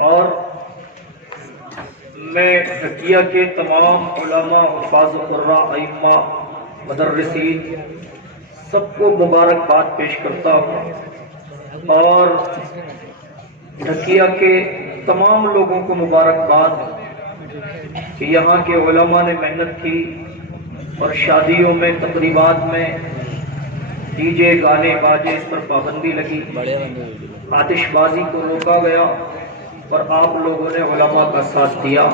اور میں ڈھکیا کے تمام علماء، حفاظ قراء، ائمہ، مدرسین سب کو مبارکباد پیش کرتا ہوں، اور ڈھکیا کے تمام لوگوں کو مبارکباد کہ یہاں کے علماء نے محنت کی اور شادیوں میں، تقریبات میں ڈی جے، گانے باجے، اس پر پابندی لگی، آتش بازی کو روکا گیا، اور آپ لوگوں نے علماء کا ساتھ دیا۔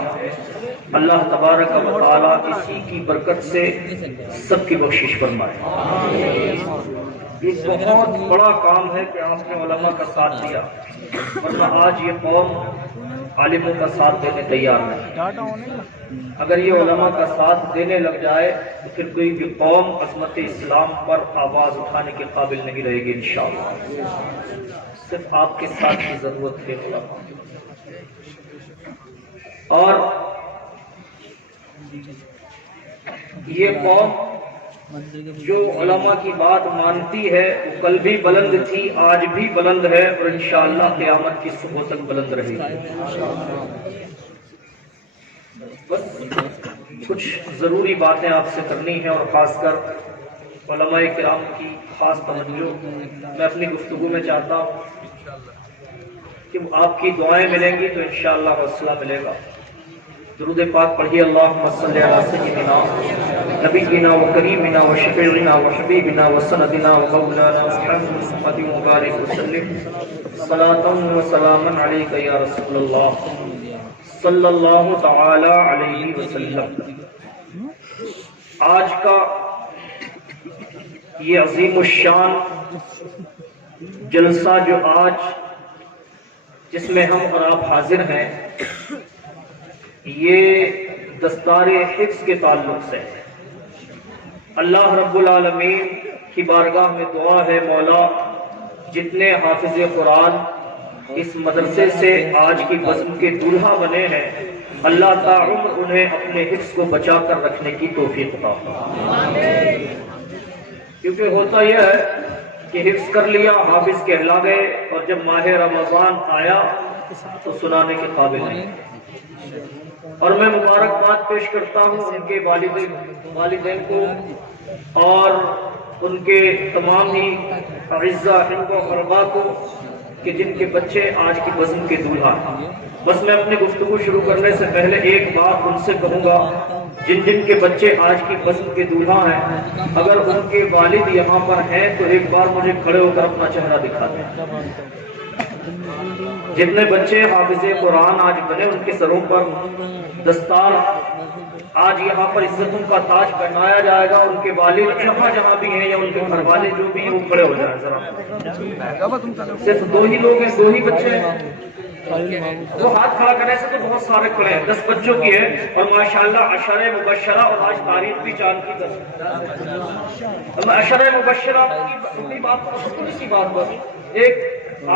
اللہ تبارک و تعالیٰ اسی کی برکت سے سب کی بخشش فرمائے۔ یہ بہت بڑا کام ہے کہ آپ نے علماء کا ساتھ دیا، ورنہ آج یہ قوم عالموں کا ساتھ دینے تیار نہیں۔ اگر یہ علماء کا ساتھ دینے لگ جائے تو پھر کوئی بھی قوم عظمت اسلام پر آواز اٹھانے کے قابل نہیں رہے گی انشاءاللہ۔ صرف آپ کے ساتھ کی ضرورت ہے علماء۔ اور یہ قوم جو علماء کی بات مانتی ہے وہ کل بھی بلند تھی، آج بھی بلند ہے، اور انشاءاللہ قیامت کی صبح تک بلند رہے گی۔ بس کچھ ضروری باتیں آپ سے کرنی ہیں، اور خاص کر علماء کرام کی خاص توجہ میں اپنی گفتگو میں چاہتا ہوں کہ آپ کی دعائیں ملیں گی تو انشاءاللہ حوصلہ ملے گا۔ درود پاک پڑھیے، اللہم صلی علی سیدنا نبینا و کریمنا و شفیعنا و حبیبنا و سندنا و مولانا محمد مبارک وسلم صلاۃ و سلاما علیک یا رسول اللہ صلی اللہ تعالی علیہ وسلم۔ آج کا یہ عظیم الشان جلسہ جو آج جس میں ہم اور آپ حاضر ہیں، یہ دستار حفظ کے تعلق سے ہے۔ اللہ رب العالمین کی بارگاہ میں دعا ہے، مولا جتنے حافظ قرآن اس مدرسے سے آج کی بزم کے دولہا بنے ہیں، اللہ تعالی انہیں اپنے حفظ کو بچا کر رکھنے کی توفیق عطا فرمائے۔ کیونکہ ہوتا یہ ہے کہ حفظ کر لیا، حافظ کہلا گئے، اور جب ماہ رمضان آیا تو سنانے کے قابل نہیں۔ اور میں مبارکباد پیش کرتا ہوں ان کے والدین کو اور ان کے تمام ہی اعزاء و اقرباء کو کہ جن کے بچے آج کی بزم کے دولہا ہیں۔ بس میں اپنی گفتگو شروع کرنے سے پہلے ایک بات ان سے کہوں گا، جن جن کے بچے آج کی بزم کے دولہا ہیں، اگر ان کے والد یہاں پر ہیں تو ایک بار مجھے کھڑے ہو کر اپنا چہرہ دکھا دیں۔ جتنے بچے حافظ قرآن آج بنے، ان کے سروں پر دستار آج یہاں پر عزتوں کا تاج پہنایا جائے گا۔ ان کے والد جہاں جہاں بھی ہیں یا ان کے گھر والے جو بھی ہیں وہ کھڑے ہو جائیں ذرا۔ صرف دو ہی لوگ ہیں، دو ہی بچے ہیں، وہ ہاتھ کھڑا کرنے سے تو بہت سارے کھڑے ہیں، 10 بچوں کی ہے، اور ماشاءاللہ عشرہ مبشرہ، اور آج تاریخ بھی چاند کی 10 عشرہ مبشرہ کی بات تھوڑی سی بات بس ایک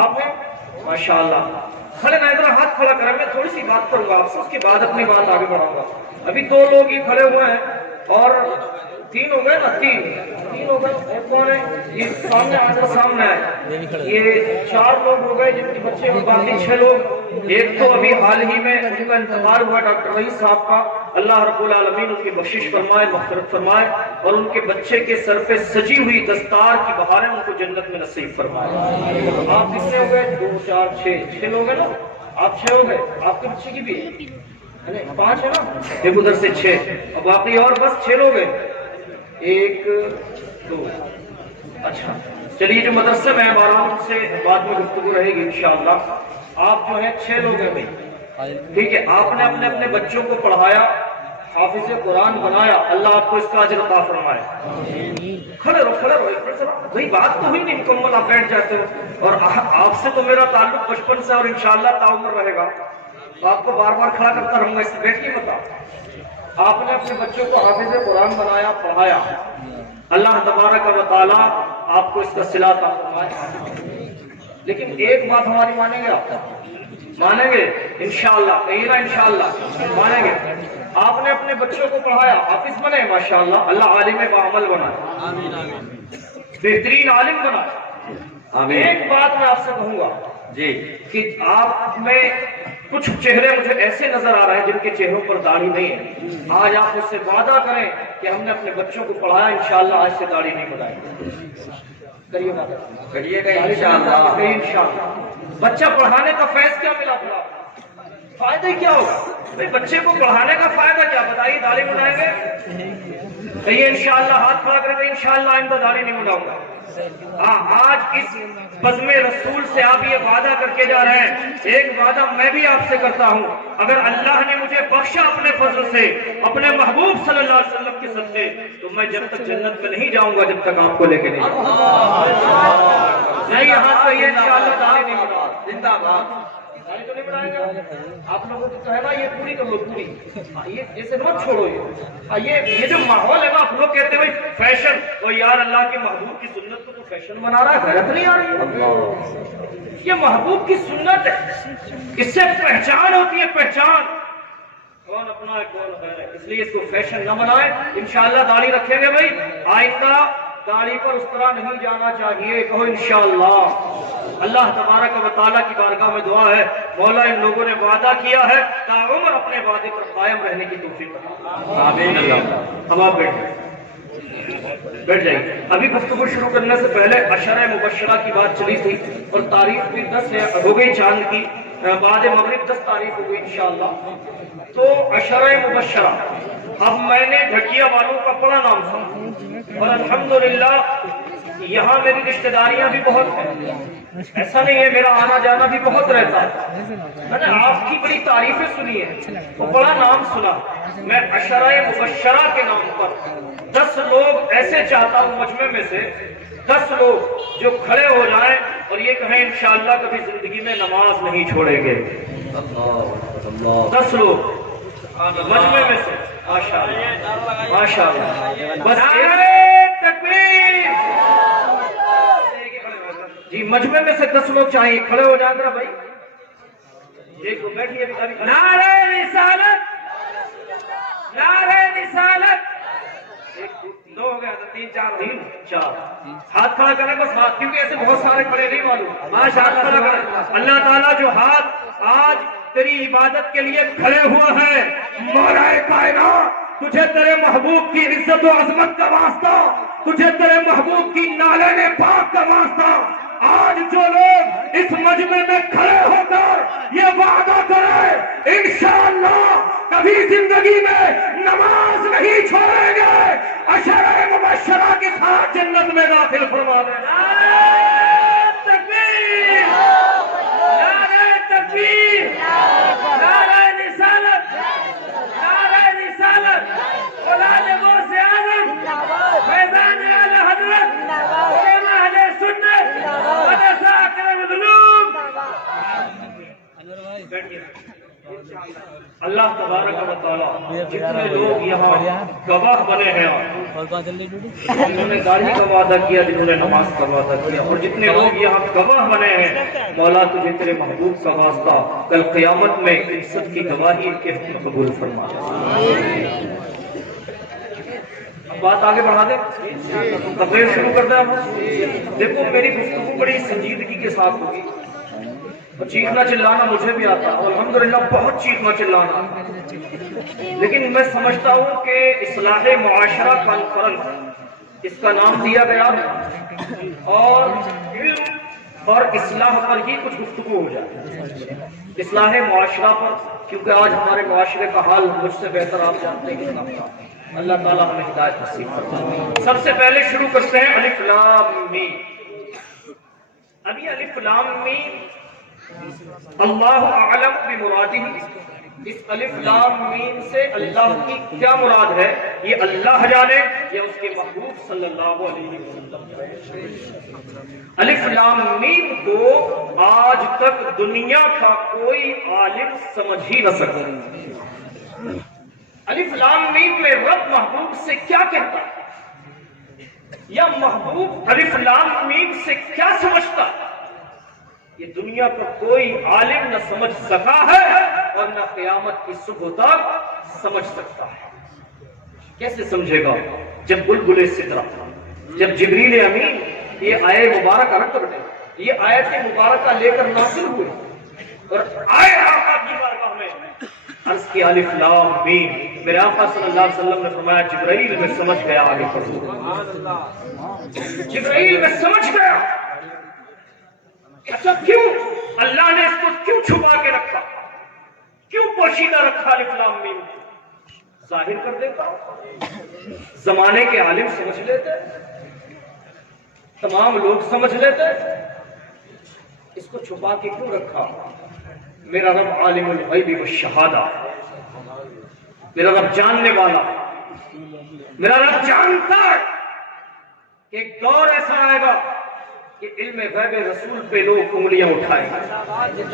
آپ ہیں ماشاءاللہ کھڑے نہ، ادھر ہاتھ کھڑا کریں، میں تھوڑی سی بات کروں گا آپ سے، اس کے بعد اپنی بات آگے بڑھاؤں گا۔ ابھی 2 لوگ ہی کھڑے ہوئے ہیں، اور 3 ہو گئے نا، 3 ہو گئے، اور کون ہے یہ سامنے آج سامنے آئے، یہ 4 لوگ ہو گئے جن کے بچے اور باقی 6 لوگ۔ ایک تو ابھی حال ہی میں ان کا انتقال ہوا ڈاکٹر رئیس صاحب کا، اللہ رب العالمین ان کی بخشش فرمائے، مغفرت فرمائے، اور ان کے بچے کے سر پہ سجی ہوئی دستار کی بہاریں ان کو جنت میں نصیب فرمائے۔ آپ کتنے ہو گئے؟ 2 4 6 لوگ ہیں نا، آپ 6 ہو گئے، آپ کے بچے کی بھی 5 ہے نا، ایک ادھر سے 6، اور باقی اور بس 6 لوگ ہیں، 1 2 اچھا چلیے، جو مدرسے میں آرام سے بعد میں گفتگو رہے گی انشاءاللہ۔ آپ جو ہیں 6 لوگ ہیں بھائی، ٹھیک ہے، آپ نے اپنے اپنے بچوں کو پڑھایا، حافظ قرآن بنایا، اللہ آپ کو اس کا اجر عطا فرمائے۔ کھڑے رہو بھائی، بات تو ہوئی نہیں مکمل، آپ بیٹھ جاتے ہو، اور آپ سے تو میرا تعلق بچپن سے اور انشاءاللہ تعمر رہے گا، تو آپ کو بار بار کھڑا کرتا رہوں گا، اس سے بیٹھیے بتا۔ آپ نے اپنے بچوں کو حافظ قرآن بنایا، پڑھایا، اللہ تبارک و تعالیٰ آپ کو اس کا صلہ عطا فرمائے۔ لیکن ایک بات ہماری مانیں گے؟ آپ مانیں گے انشاءاللہ؟ کہیے نا انشاءاللہ مانیں گے۔ آپ نے اپنے بچوں کو پڑھایا، حافظ بنے ماشاءاللہ، اللہ عالم بعمل بنائے، بہترین عالم بنائے۔ ایک بات میں آپ سے کہوں گا، جی کہ آپ میں کچھ چہرے مجھے ایسے نظر آ رہے ہیں جن کے چہروں پر داڑھی نہیں ہے. آج آپ مجھ سے وعدہ کریں کہ ہم نے اپنے بچوں کو پڑھایا, انشاءاللہ آج سے داڑھی نہیں بنائیں گے. کریے گا انشاءاللہ. بچہ پڑھانے کا فیض کیا ملا پڑا, فائدہ کیا ہوگا بھائی؟ بچے کو پڑھانے کا فائدہ کیا بتائیے؟ داڑھی بنائیں گے کہیے انشاءاللہ, ہاتھ کھڑا کریں گے انشاءاللہ آئندہ داڑھی نہیں بناؤں گا. ہاں, آج اس بزم رسول سے آپ یہ وعدہ کر کے جا رہے ہیں. ایک وعدہ میں بھی آپ سے کرتا ہوں, اگر اللہ نے مجھے بخشا اپنے فضل سے, اپنے محبوب صلی اللہ علیہ وسلم کے صدقے, تو میں جب تک جنت میں نہیں جاؤں گا جب تک آپ کو لے کے نہیں جاؤں گا. نہیں, یہاں تو یہ انشاءاللہ داڑھی نہیں بناؤں. زندہ باد. داڑھی تو نہیں بنائے گا آپ لوگوں کی, تو ہے نا یہ پوری کر لو پوری. یہ جیسے مت چھوڑو. یہ جو ماحول ہے نا, آپ لوگ کہتے ہیں بھائی فیشن, اور یار اللہ کے محبوب کی سنت کو تو فیشن بنا رہا ہے, غیرت نہیں آ رہی. یہ محبوب کی سنت ہے, اس سے پہچان ہوتی ہے, پہچان کون اپنا ہے کون ہے. اس لیے اس کو فیشن نہ بنائیں. انشاءاللہ داڑھی رکھیں گے بھائی, آئندہ داڑھی پر اس طرح نہیں جانا چاہیے. کہو انشاءاللہ. اللہ تبارک و تعالیٰ کی بارگاہ میں دعا ہے, مولا ان لوگوں نے وعدہ کیا ہے, تاعمر اپنے وعدے پر قائم رہنے کی توفیق عطا. آمین. اب آپ بیٹھ جائیے. ابھی گفتگو شروع کرنے سے پہلے عشرہ مبشرہ کی بات چلی تھی, اور تاریخ بھی 10 ہو گئی چاند کی, بعد مغرب 10 تاریخ ہو گئی انشاءاللہ. تو عشرہ مبشرہ, اب میں نے ڈھکیا والوں کا بڑا نام سنا, اور الحمدللہ یہاں میری رشتہ داریاں بھی بہت ہیں. ایسا نہیں ہے, میرا آنا جانا بھی بہت رہتا ہے. میں نے آپ کی بڑی تعریفیں سنی ہیں, وہ بڑا نام سنا. میں عشرہ مبشرہ کے نام پر 10 لوگ ایسے چاہتا ہوں, مجمع میں سے 10 لوگ جو کھڑے ہو جائیں اور یہ کہیں انشاءاللہ کبھی زندگی میں نماز نہیں چھوڑیں گے. 10 لوگ مجمع میں سے. ماشاءاللہ ماشاءاللہ. بس تکبیر. جی, مجمع میں سے 10 لوگ چاہیے, کھڑے ہو جائیں ذرا بھائی. دیکھو بیٹھیے. نعرہ رسالت, نعرہ رسالت. 2 ہو گیا, 3 4 ہاتھ کھڑا کریں بس. ہاتھ, کیونکہ ایسے بہت سارے کھڑے نہیں معلوم. ماشاءاللہ. اللہ تعالیٰ جو ہاتھ آج تیری عبادت کے لیے کھڑے ہوئے ہیں, مولا کائنات تجھے تیرے محبوب کی عزت و عظمت کا واسطہ, تجھے تیرے محبوب کی نالین پاک کا واسطہ, آج جو لوگ اس مجمع میں کھڑے ہو کر یہ وعدہ کرے انشاءاللہ کبھی زندگی میں نماز نہیں چھوڑیں گے, عشرہ مبشرہ کے ساتھ جنت میں داخل فرما دیں. نعرہ تکبیر, نعرہ تکبیر, نعرہ رسالت, نعرہ رسالت. اولاد غوث اعظم, فیضان اعلی حضرت, علماء اہل سنت, مدرسہ اکرم العلوم. اللہ تبارک و تعالیٰ جتنے لوگ یہاں گواہ بنے ہیں, جنہوں نے داڑھی کا وعدہ کیا, جنہوں نے نماز کا وعدہ کیا, اور جتنے لوگ یہاں گواہ بنے ہیں, مولا تجھے تیرے محبوب کا واسطہ کل قیامت میں عزت کی گواہی کے حق قبول فرما. بات آگے بڑھا دیں, تقریر شروع کر دیں. دیکھو میری گفتگو بڑی سنجیدگی کے ساتھ ہوگی, اور چیخنا چلانا مجھے بھی آتا ہے, الحمدللہ بہت چیخنا چلانا, لیکن میں سمجھتا ہوں کہ اصلاح معاشرہ کانفرنس اس کا نام دیا گیا, اور علم اور اصلاح پر ہی کچھ گفتگو ہو جائے. اصلاح معاشرہ پر, کیونکہ آج ہمارے معاشرے کا حال مجھ سے بہتر آپ جانتے ہیں کتنا خراب ہے. اللہ تعالیٰ ہمیں ہدایت نصیب فرمائے. سب سے پہلے شروع کرتے ہیں الف لام میم. ابھی الف لام میم اللہ اعلم بمرادہ, اس الف لام میم سے اللہ کی کیا مراد ہے یہ اللہ جانے, یا اس کے محبوب صلی اللہ علیہ وسلم. الف لام میم کو آج تک دنیا کا کوئی عالم سمجھ ہی نہ سکا. الف لام میم میں رب محبوب سے کیا کہتا ہے, یا محبوب الف لام میم سے کیا سمجھتا, یہ دنیا کا کوئی عالم نہ سمجھ سکا ہے, اور نہ قیامت کی صبح تک سمجھ سکتا ہے. کیسے سمجھے گا؟ جب بلبل سدرہ, جب جبریل امین یہ آئے مبارک رکھ بیٹھے, یہ آیت مبارکہ لے کر نازل ہوئی اور آئے آقا کی بارگاہ میں عرض کی الف لام میم. میرے آقا صلی اللہ علیہ وسلم نے فرمایا جبرائیل میں سمجھ گیا. آگے پڑھو. جبرائیل میں سمجھ گیا. اچھا کیوں اللہ نے اس کو کیوں چھپا کے رکھا, کیوں پوشیدہ رکھا الف لام میم؟ ظاہر کر دیتا. زمانے کے عالم سمجھ لیتے, تمام لوگ سمجھ لیتے, اس کو چھپا کے کیوں رکھا؟ میرا رب عالم الغیب والشہادہ, میرا رب جاننے والا, میرا رب جانتا ہے کہ ایک دور ایسا آئے گا کہ علم غیب رسول پہ لوگ انگلیاں اٹھائیں گے.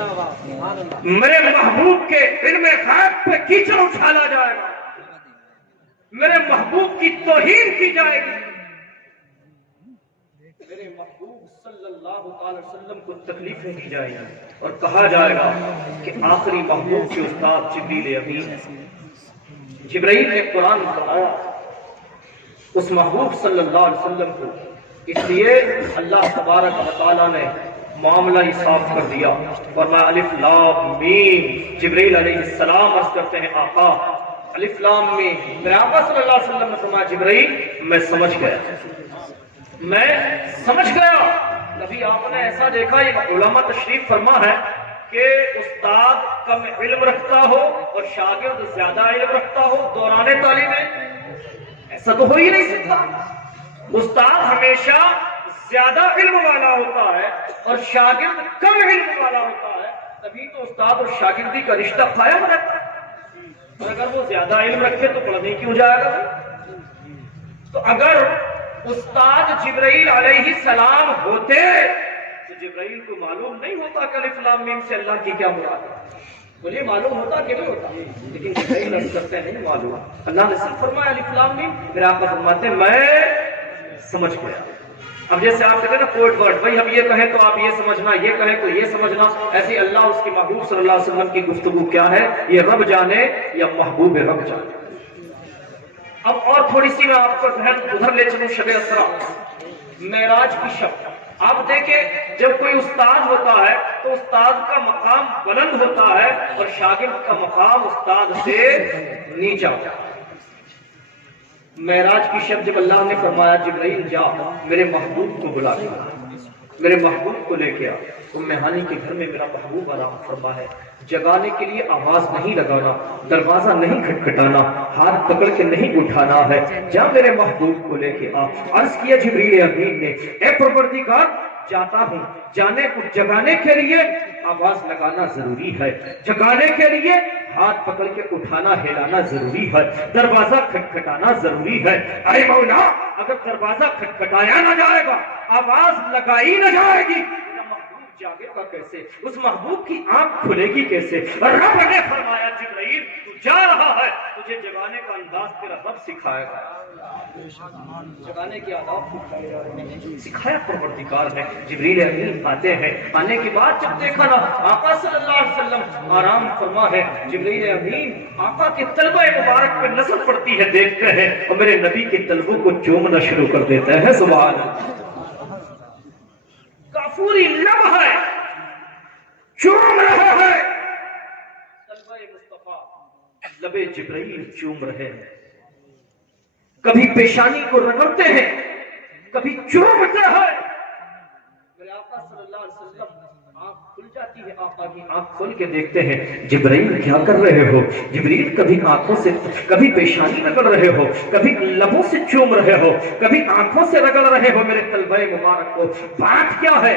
میرے محبوب کے علم غیب پہ کیچڑ اچھالا جائے گا, میرے محبوب کی توہین کی جائے گی, میرے محبوب صلی اللہ علیہ وسلم کو تکلیفیں دی جائیں گی اور کہا جائے گا کہ آخری محبوب کے استاد جبریل امین. جبرائیل نے قرآن پڑھایا اس محبوب صلی اللہ علیہ وسلم کو, اس لیے اللہ تبارک و تعالیٰ نے معاملہ ہی صاف کر دیا. ورنہ الف لام میم. جبرائیل علیہ السلام عرض کرتے ہیں آقا الف لام میم. میرے آقا صلی اللہ علیہ وسلم نے فرمایا جبرائیل میں سمجھ گیا, میں سمجھ گیا. نبی آپ نے ایسا دیکھا, یہ علماء تشریف فرما ہے کہ استاد کم علم رکھتا ہو اور شاگرد زیادہ علم رکھتا ہو دوران تعلیم میں, ایسا تو ہو ہی نہیں سکتا. استاد ہمیشہ زیادہ علم والا ہوتا ہے اور شاگرد کم علم والا ہوتا ہے, تبھی تو استاد اور شاگردی کا رشتہ قائم رہتا ہے. اور اگر وہ زیادہ علم رکھے تو پڑھنے کیوں جائے گا؟ تو اگر استاد جبرائیل علیہ السلام ہوتے تو جبرائیل کو معلوم نہیں ہوتا کہ الف لام میم سے اللہ کی کیا مراد ہے. مجھے معلوم ہوتا کہ نہیں ہوتا, لیکن جبرائیل عرض کرتے نہیں معلوم. اللہ نے صرف فرمایا الف لام میم. میرے آقا فرماتے ہیں میں سمجھ گیا. اب جیسے آپ کہتے ہیں نا کوڈ ورڈ, بھائی ہم یہ کہیں تو آپ یہ سمجھنا, یہ کہیں تو یہ سمجھنا, ایسے اللہ اس کی محبوب صلی اللہ علیہ وسلم کی گفتگو کیا ہے یہ رب جانے یا محبوب رب جانے. اب اور تھوڑی سی میں آپ کو ذہن ادھر لے چلوں. شب اسرا معراج کی شب, آپ دیکھیں جب کوئی استاد ہوتا ہے تو استاد کا مقام بلند ہوتا ہے اور شاگرد کا مقام استاد سے نیچا ہوتا ہے. معراج کی شب جب اللہ نے فرمایا جبرائیل جا میرے محبوب کو بلا کے, میرے محبوب کو لے کے آ. ام ہانی کے گھر میں میرا محبوب آرام فرما ہے. جگانے کے لیے آواز نہیں لگانا, دروازہ نہیں کھٹکھٹانا, ہاتھ پکڑ کے نہیں اٹھانا ہے, جا میرے محبوب کو لے کے آ. عرض کیا جبریل امین نے اے پروردگار جاتا ہوں, جانے کو جگانے کے لیے آواز لگانا ضروری ہے, جگانے کے لیے ہاتھ پکڑ کے اٹھانا ہلانا ضروری ہے, دروازہ کھٹکھٹانا ضروری ہے. اے مولا اگر دروازہ کھٹکھٹایا نہ جائے گا, آواز لگائی نہ جائے گی, جاگے گا کیسے, اس محبوب کی آنکھ کھلے گی کیسے؟ رب نے فرمایا جبرائیل تو جا رہا ہے, تجھے جگانے کا انداز تیرا رب سکھائے گا. جگانے کے آداب سکھایا پروردگار نے. جبریل امین آتے ہیں, آنے کے بعد جب دیکھا نا آقا صلی اللہ علیہ وسلم آرام فرما ہے, جبریل امین آقا کے طلبہ مبارک پہ نظر پڑتی ہے, دیکھتے ہیں اور میرے نبی کے طلبوں کو چومنا شروع کر دیتے ہیں. سبحان اللہ, کافوری لب ہے, چوم رہا ہے, طلبہ مصطفیٰ لبے جبرائیل چوم رہے ہیں. کبھی پیشانی کو رگڑتے ہیں, کبھی چومتے ہیں. میرے آقا صلی اللہ علیہ وسلم آنکھ کھل جاتی ہے, آقا کی آنکھ کھول کے دیکھتے ہیں جبرائیل کیا کر رہے ہو. جبرائیل کبھی آنکھوں سے, کبھی پیشانی رگڑ رہے ہو, کبھی لبوں سے چوم رہے ہو, کبھی آنکھوں سے رگڑ رہے ہو میرے طلبہ مبارک کو. بات کیا ہے؟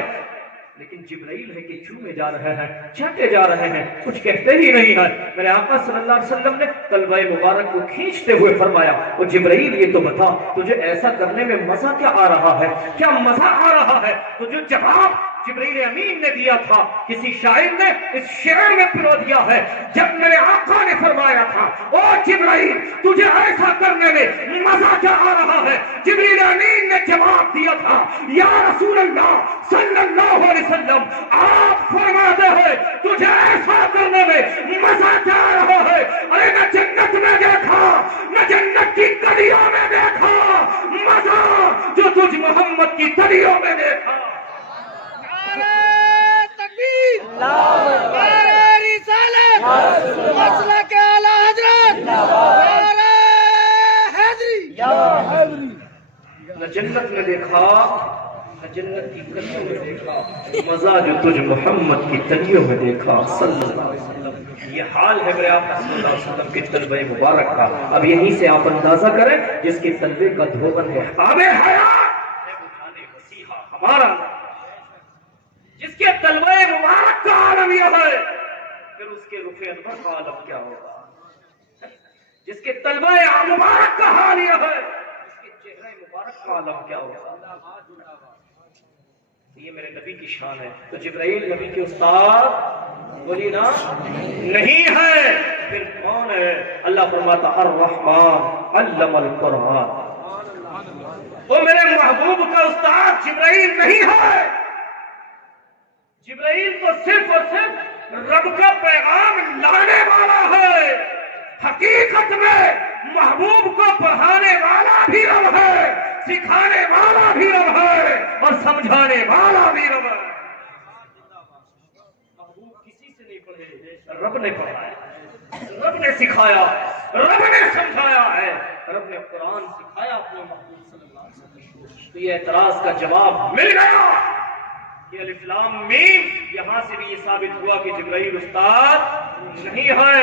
لیکن جبرائیل ہے کہ چومے جا رہے ہیں, چاٹے جا رہے ہیں, کچھ کہتے ہی نہیں ہیں. میرے آقا صلی اللہ علیہ وسلم نے طلبہ مبارک کو کھینچتے ہوئے فرمایا او جبرائیل یہ تو بتا تجھے ایسا کرنے میں مزہ کیا آ رہا ہے, کیا مزہ آ رہا ہے؟ تو جو جواب جبرائیل امین نے دیا تھا کسی شاعر نے اس شعر میں پرو دیا ہے. جب میرے آقا نے فرمایا تھا او جبرائیل تجھے ایسا کرنے میں مزہ کیا آ رہا ہے, جبرائیل امین نے جواب دیا تھا یا رسول اللہ صلی اللہ علیہ وسلم آپ فرماتے ہیں تجھے ایسا کرنے میں مزہ کیا آ رہا ہے. ارے میں جنت میں دیکھا, میں جنت کی گلیوں میں دیکھا مزہ جو تجھ محمد کی گلیوں میں دیکھا. نہ جنت میں دیکھا نہ جنت کی کلیوں میں دیکھا، مزہ جو تجھ محمد کی تلیوں میں دیکھا صلی اللہ علیہ وسلم۔ یہ حال ہے میرے آقا صلی اللہ علیہ وسلم کے طلبہ مبارک کا۔ اب یہیں سے آپ اندازہ کریں جس کے طلبے کا دھوبن ہے آب حیات ہمارا، جس کے طلبہ مبارک کا عالم یہ ہے، پھر اس کے رخ انور کا عالم کیا ہوگا؟ جس کے طلبہ مبارک کا حال یہ ہے، اس کے چہرے مبارک کا عالم کیا ہوگا؟ یہ میرے نبی کی شان ہے۔ تو جبرائیل نبی کے استاد بولی نا نہیں ہے، پھر کون ہے؟ اللہ فرماتا الرحمن علم القرآن، وہ میرے محبوب کا استاد جبرائیل نہیں ہے۔ جبرائیل تو صرف اور صرف رب کا پیغام لانے والا ہے، حقیقت میں محبوب کو پڑھانے والا بھی رب ہے، سکھانے والا بھی رب ہے، اور سمجھانے والا بھی رب ہے۔ محبوب کسی سے نہیں پڑھے، رب نے پڑھایا، رب نے سکھایا، رب نے سمجھایا ہے، رب نے قرآن سکھایا اپنے محبوب صلی اللہ علیہ وسلم۔ تو یہ اعتراض کا جواب مل گیا۔ یہ الف لام میم، یہاں سے بھی یہ ثابت ہوا کہ جبرائیل استاد نہیں ہے،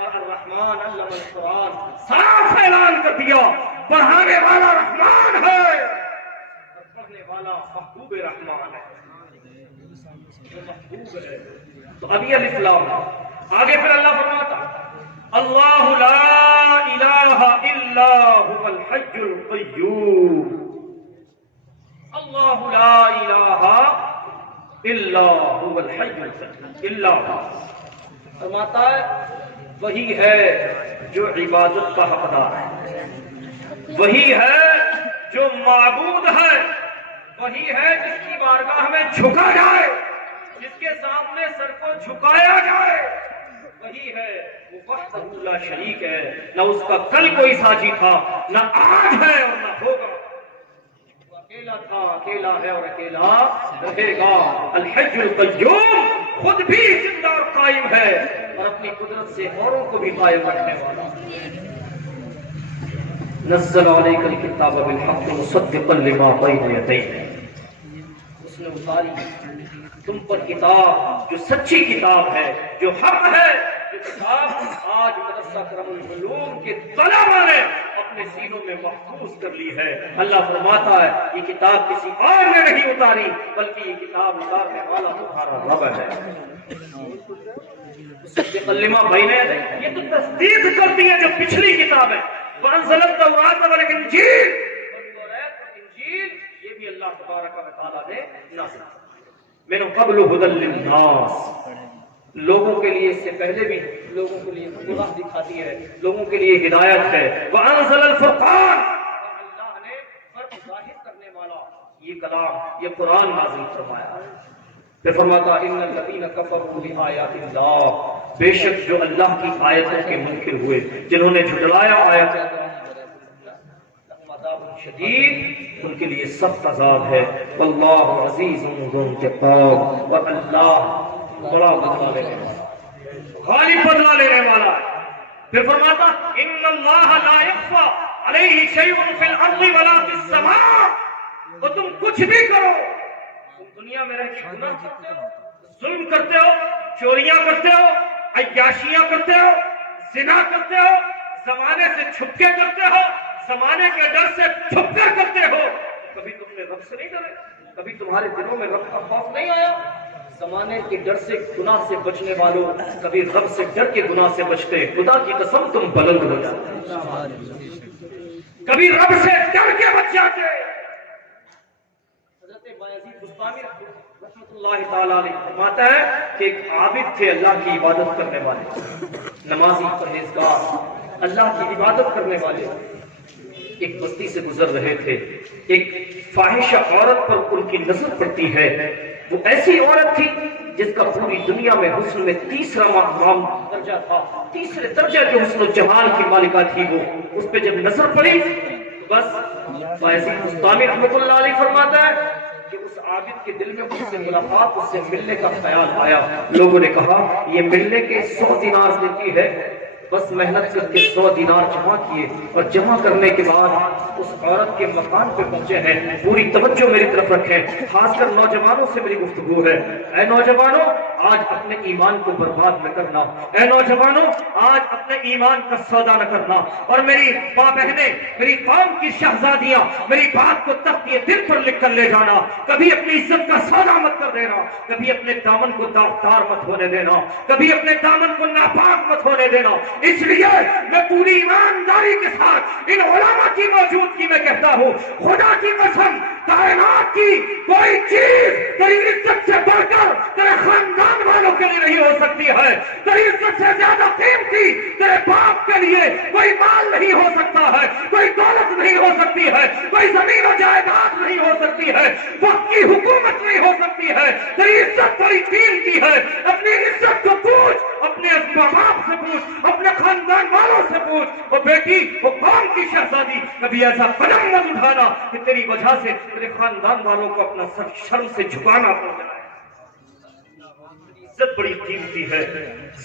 اور الرحمن علم القرآن صاف اعلان کر دیا پڑھانے والا رحمان ہے اور پڑھنے والا محبوب رحمان ہے، جو محبوب ہے۔ تو اب یہ الف لام، آگے پھر اللہ فرماتا اللہ لا الہ الا هو الحی القیوم، اللہ لا الہ الا هو الحی القیوم، اللہ فرماتا ہے وہی ہے جو عبادت کا حقدار ہے، وہی ہے جو معبود ہے، وہی ہے جس کی بارگاہ میں جھکا جائے، جس کے سامنے سر کو جھکایا جائے، وہی ہے وہ وحدہ لا شریک ہے، نہ اس کا کل کوئی ساجی تھا، نہ آج ہے اور نہ ہوگا، وہ اکیلا تھا، اکیلا ہے اور اکیلا رہے گا۔ الحی القیوم خود بھی زندہ اور قائم ہے اور اپنی قدرت سے اوروں کو بھی قائم رکھنے والا۔ نزل علیک الکتاب بالحق مصدقا لما بین یدیہ، اس نے اتاری تم پر کتاب جو سچی کتاب ہے، جو حق ہے، جو کتاب آج مدرسہ کرم العلوم کے طلباء نے اپنے سینوں میں محفوظ کر لی ہے۔ اللہ فرماتا ہے یہ کتاب کسی اور نے نہیں اتاری، بلکہ یہ کتاب اتارنے والا تمہارا رب ہے۔ لما بین یدیہ، یہ تو تصدیق کرتی ہے جو پچھلی کتاب ہے۔ وانزل التوراۃ والانجیل، انجیل یہ بھی اللہ تبارک و تعالیٰ نے نازل کی۔ من قبل ھدی للناس، لوگوں کے لیے اس سے پہلے بھی لوگوں کے لیے راہ دکھاتی ہے، لوگوں کے لیے ہدایت ہے۔ وانزل الفرقان، اللہ نے فرق ظاہر کرنے والا یہ کلام، یہ قرآن نازل فرمایا ہے۔ پھر فرماتا ان الذین کفروا بآیات اللہ، بے شک جو اللہ کی آیتوں کے منکر ہوئے، جنہوں نے جھٹلایا آیات عذاب شدید، ان کے لیے سخت عذاب ہے۔ واللہ عزیز ذو انتقام، اور اللہ بڑا بدلہ لینے والا، غالب بدلہ لینے والا ہے۔ پھر فرماتا ان اللہ لا یخفی علیہ شیء فی الارض ولا فی السماء، تو تم کچھ بھی کرو، تم دنیا میں رہ کے گناہ کرتے ہو، ظلم کرتے ہو، چوریاں کرتے ہو، عیاشیاں کرتے ہو، زنا کرتے ہو، زمانے سے چھپ کے کرتے ہو، زمانے کے ڈر سے چھپ کر کرتے ہو، کبھی تم نے رب سے نہیں ڈرے؟ کبھی تمہارے دلوں میں رب کا خوف نہیں آیا؟ زمانے کے ڈر سے گناہ سے بچنے والوں کبھی رب سے ڈر کے گناہ سے بچتے، خدا کی قسم تم بلند ہو جاتے، کبھی رب سے ڈر کے بچ جاتے۔ حضرت بایزید بستامی رحمۃ اللہ تعالیٰ علیہ فرماتا ہے کہ ایک عابد تھے، اللہ کی عبادت کرنے والے، نمازی پرہیزگار، اللہ کی عبادت کرنے والے، ایک بستی سے گزر رہے تھے، ایک فاحشہ عورت پر ان کی نظر پڑتی ہے۔ وہ ایسی عورت تھی جس کا پوری دنیا میں حسن میں تیسرا مقام درجہ تھا، تیسرے درجہ کے حسن و جمال کی مالکہ تھی وہ، اس پہ جب نظر پڑی بس بایزید بستامی رحمۃ اللہ علیہ فرماتا ہے کہ اس عابد کے دل میں اس سے ملاقات، اس سے ملنے کا خیال آیا۔ لوگوں نے کہا یہ ملنے کے 100 دینار دیتی ہے، بس محنت کر کے 100 دینار جمع کیے اور جمع کرنے کے بعد اس عورت کے مکان پہ پہنچے ہیں. پوری توجہ میری طرف رکھیں, خاص کر نوجوانوں سے میری گفتگو ہے. اے نوجوانوں, آج اپنے ایمان کو برباد نہ کرنا. اے نوجوانوں, آج اپنے ایمان کا سودا نہ کرنا. اور میری ماں بہنیں, میری قوم کی شہزادیاں, میری بات کو تختی دل پر لکھ کر لے جانا. کبھی اپنی عزت کا سودا مت کر دینا, کبھی اپنے دامن کو داغدار مت ہونے دینا, کبھی اپنے دامن کو ناپاک مت ہونے دینا. اس لیے میں پوری ایمانداری کے ساتھ ان علماء کی موجودگی میں کہتا ہوں, خدا کی قسم, کائنات کی کوئی چیز تیری عزت سے بڑھ کر تیرے خاندان والوں کے لیے نہیں ہو سکتی ہے. تیری عزت سے زیادہ قیمتی تیرے باپ کے لیے کوئی مال نہیں ہو سکتا ہے, کوئی دولت نہیں ہو سکتی ہے, کوئی زمین و جائیداد نہیں ہو سکتی ہے, وقت کی حکومت نہیں ہو سکتی ہے. تیری عزت بڑی قیمتی ہے. اپنی عزت کو پوچھ, اپنے باپ سے پوچھ, اپنے خاندان والوں سے پوچھ. وہ بیٹی, وہ قوم کی شہزادی, کبھی ایسا قدم مت اٹھانا کہ تیری وجہ سے تیرے خاندان والوں کو اپنا سر شرم سے جھکانا پڑ جائے. عزت بڑی قیمتی ہے.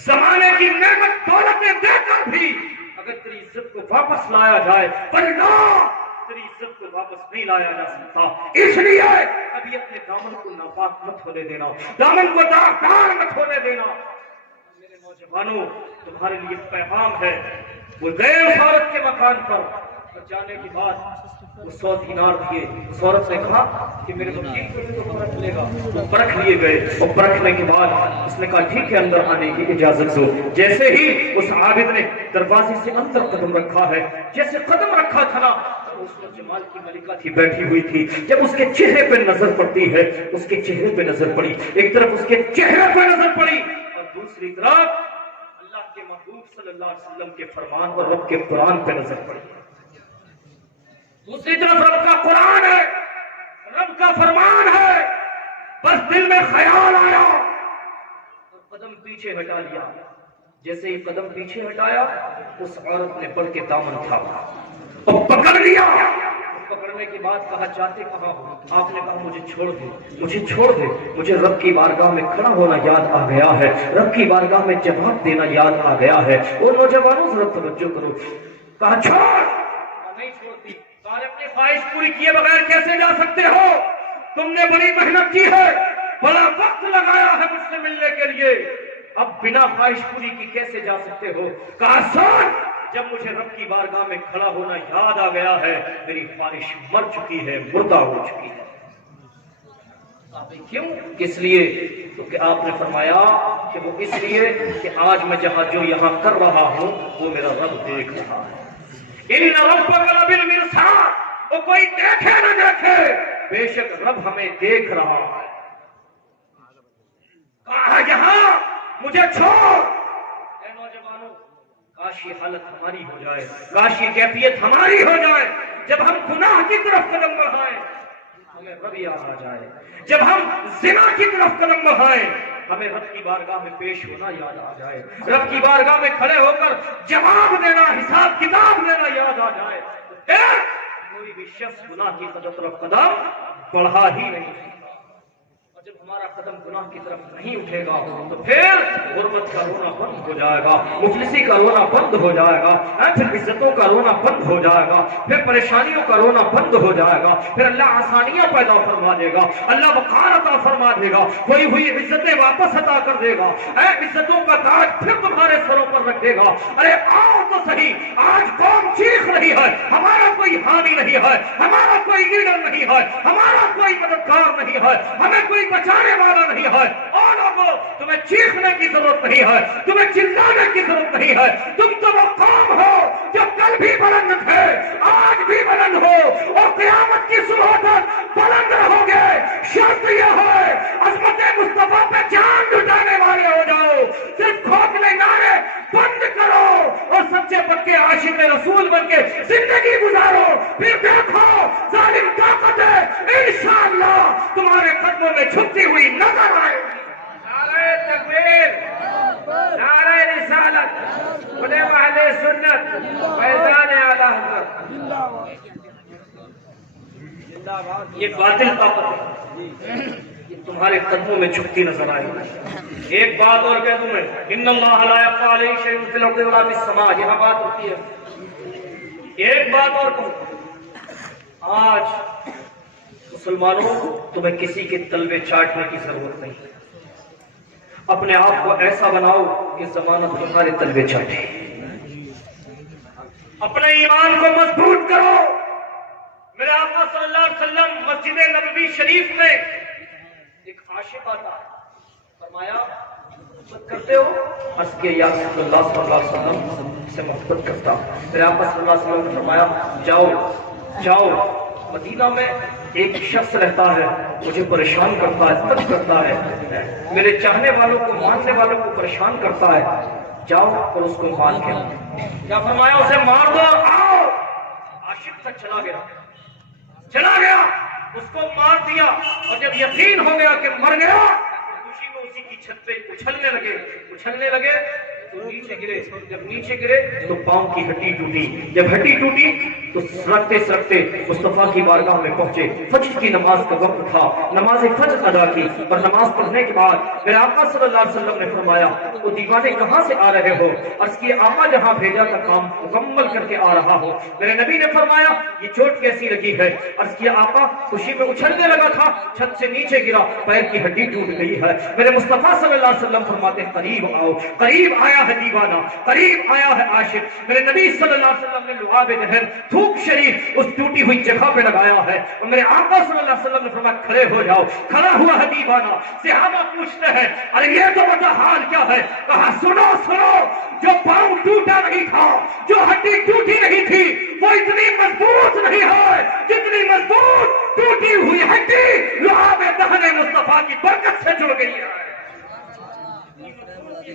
زمانے کی نعمت دولتیں دے کر بھی اگر تیری عزت کو واپس لایا جائے, اللہ تیری عزت کو واپس نہیں لایا جا سکتا. اس لیے ابھی اپنے دامن کو ناپاک مت ہونے دینا, دامن کو داغدار مت ہونے دینا. میرے نوجوانوں, تمہارے لیے پیغام ہے. وہ گئے اس عورت کے مکان پر, جانے کے بعد وہ 100 دینار دیے. اس عورت نے کہا کہ میرے وکیل کو تو پرکھ لے گا. وہ پرکھ لیے گئے, اور پرکھنے کے بعد اس نے کہا ٹھیک ہے, اندر آنے کی اجازت دو. جیسے ہی اس عابد نے دروازے سے اندر قدم رکھا ہے, جیسے قدم رکھا تھا نا, اس پر جمال کی ملکہ تھی, بیٹھی ہوئی تھی. جب اس کے چہرے پہ نظر پڑتی ہے, اس کے چہرے پہ نظر پڑی, ایک طرف اس کے چہرے پہ نظر پڑی اور دوسری طرف اللہ کے محبوب صلی اللہ علیہ وسلم کے فرمان اور رب کے قرآن پہ نظر پڑی. دوسری طرف رب کا قرآن ہے, رب کا فرمان ہے. بس دل میں خیال آیا اور قدم پیچھے ہٹا لیا. جیسے ہی قدم پیچھے ہٹایا, اس عورت نے بڑھ کے دامن تھاما اور پکڑ لیا. پکڑنے کے بعد کہا چاہتے کہاں ہو؟ آپ نے کہا مجھے چھوڑ دے, مجھے چھوڑ دے, مجھے رب کی بارگاہ میں کھڑا ہونا یاد آ گیا ہے, رب کی بارگاہ میں جواب دینا یاد آ گیا ہے. اور نوجوانوں ذرا توجہ کرو. کہا چھوڑ, نہیں چھوڑتی. کہا اپنی خواہش پوری کیے بغیر کیسے جا سکتے ہو؟ تم نے بڑی محنت کی ہے, بڑا وقت لگایا ہے مجھ سے ملنے کے لیے, اب بنا خواہش پوری کی کیسے جا سکتے ہو؟ کہا سن, جب مجھے رب کی بارگاہ میں کھڑا ہونا یاد آ گیا ہے, میری خواہش مر چکی ہے, مردہ ہو چکی ہے. کیوں؟ کس لیے؟ کیونکہ آپ نے فرمایا کہ وہ اس لیے کہ آج میں جہاں جو یہاں کر رہا ہوں وہ میرا رب دیکھ رہا ہے. ان ربک لبالمرصاد, وہ کوئی دیکھے نہ دیکھے, بے شک رب ہمیں دیکھ رہا ہے. کہا یہاں مجھے چھوڑ. اے نوجوانوں, کاش یہ حالت ہماری ہو جائے, کاش یہ کیفیت ہماری ہو جائے. جب ہم گناہ کی طرف قدم بڑھائیں ہمیں رب یاد آ جائے, جب ہم زنا کی طرف قدم بڑھائیں ہمیں رب کی بارگاہ میں پیش ہونا یاد آ جائے, رب کی بارگاہ میں کھڑے ہو کر جواب دینا, حساب کتاب دینا یاد آ جائے. کوئی بھی شخص گناہ کی طرف قدم بڑھا ہی نہیں. جب ہمارا قدم گناہ کی طرف نہیں اٹھے گا تو پھر غربت کا رونا بند ہو جائے گا, مفلسی کا رونا بند ہو جائے گا, پھر عزتوں کا رونا بند ہو جائے گا, پھر پریشانیوں کا رونا بند ہو جائے گا, پھر اللہ آسانیاں پیدا فرما دے گا, اللہ وقار عطا فرما دے گا, کوئی ہوئی عزتیں واپس عطا کر دے گا, عزتوں کا تاج پھر تمہارے سروں پر رکھ دے گا. ارے آؤ تو صحیح, آج قوم چیخ رہی ہے, ہمارا کوئی حامی نہیں ہے, ہمارا کوئی لیڈر نہیں ہے, ہمارا کوئی مددگار نہیں ہے, ہمیں کوئی بچانے والا نہیں ہے. اور لوگوں, تمہیں چیخنے کی ضرورت نہیں ہے, تمہیں چلانے کی ضرورت نہیں ہے. تم تو وہ قوم ہو جو کل بھی بلند تھے, آج بھی بلند ہو, اور قیامت کی صبح تک بلند رہو گے. شرط یہ ہے عظمت مصطفیٰ پہ جان لٹانے والے ہو جاؤ. صرف کھوکھلے نعرے بند کرو اور سچے پکے عاشق رسول بن کے زندگی گزارو. پھر دیکھو ظالم طاقت ہے انشاءاللہ تمہارے قدموں میں جھکتی ہوئی نظر آئے. نعرہ تکبیر, نعرہ رسالت, علماء اہل سنت, فیضان اعلی حضرت. یہ باطل طاقت ہے. یہ تمہارے قدموں میں جھکتی نظر آئے گی. ایک بات اور کہہ دوں میں، ان اللہ لا یخفی علیہ شیء فی الارض ولا فی السماء، یہاں بات ہوتی ہے. ایک بات اور کہوں، آج مسلمانوں تمہیں کسی کے تلوے چاٹنے کی ضرورت نہیں. اپنے آپ کو ایسا بناؤ کہ زمانہ تمہارے تلوے چاٹے. اپنے ایمان کو مضبوط کرو. میرے آقا صلی اللہ علیہ وسلم مسجد نبوی شریف میں ایک عاشق آتا ہے، فرمایا محبت کرتے ہو؟ عرض کیا یا رسول اللہ صلی اللہ علیہ وسلم سے محبت کرتا ہوں. میرے آقا صلی اللہ علیہ وسلم نے فرمایا جاؤ جاؤ، مدینہ میں ایک شخص رہتا ہے، مجھے پریشان کرتا ہے، تنگ کرتا ہے، میرے چاہنے والوں کو ماننے والوں کو پریشان کرتا ہے، جاؤ اور اس کو مان کے. کیا فرمایا؟ اسے مار دو. آؤ. عاشق تک چلا گیا، اس کو مار دیا، اور جب یقین ہو گیا کہ مر گیا، خوشی میں اسی کی چھت پہ اچھلنے لگے تو نیچے گرے. جب نیچے گرے تو پاؤں کی ہڈی ٹوٹی. جب ہڈی ٹوٹی تو سرکتے مصطفیٰ کی بارگاہ میں پہنچے. فجر کی نماز کا وقت تھا، نماز فجر ادا کی، اور نماز پڑھنے کے بعد میرے آقا صلی اللہ علیہ وسلم نے فرمایا وہ دیوانے کہاں سے آ رہے ہو؟ عرض کی آقا جہاں بھیجا کا کام مکمل کر کے آ رہا ہو. میرے نبی نے فرمایا یہ چوٹ کیسی لگی ہے؟ عرض کی آقا خوشی میں اچھلنے لگا تھا، چھت سے نیچے گرا، پیر کی ہڈی ٹوٹ گئی ہے. میرے مصطفیٰ صلی اللہ علیہ وسلم فرماتے ہیں قریب آؤ. قریب آیا ہے دیوانہ، قریب آیا ہے عاشق. میرے نبی صلی اللہ علیہ وسلم نے لعاب دہن تھوک شریف اس ٹوٹی ہوئی جگہ پہ لگایا ہے، اور میرے آقا صلی اللہ علیہ وسلم نے فرمایا کھڑے ہو جاؤ. کھڑا ہوا ہے دیوانہ. صحابہ پوچھتے ہیں ارے یہ تو بتا حال کیا ہے؟ کہا سنو جو پاؤں ٹوٹا نہیں تھا، جو ہڈی ٹوٹی نہیں تھی، وہ اتنی مضبوط نہیں ہے جتنی مضبوط ٹوٹی ہوئی ہڈی لعاب دہن مصطفیٰ کی برکت سے جڑ گئی ہے.